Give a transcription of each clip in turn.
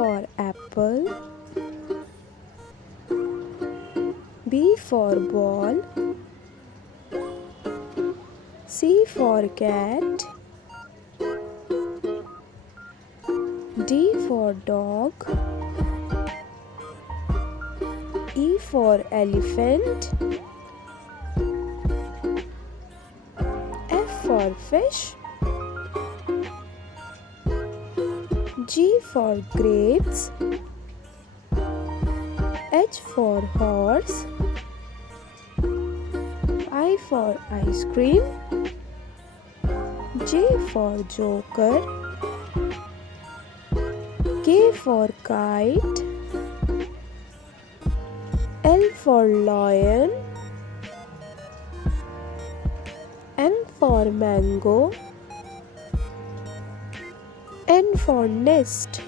for apple. B for ball. C for cat. D for dog. E for elephant. F for fish. G for grapes. H for horse. I for ice cream. J for joker. K for kite. L for lion. M for mango. N for nest.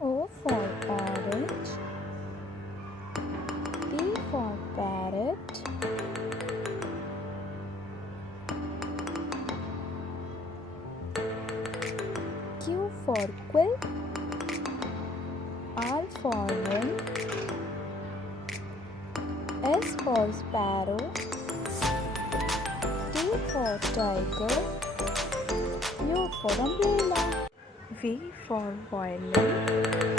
O for orange. P for parrot. Q for quill. R for wren. S for sparrow. T for tiger. U for umbrella. V for violin.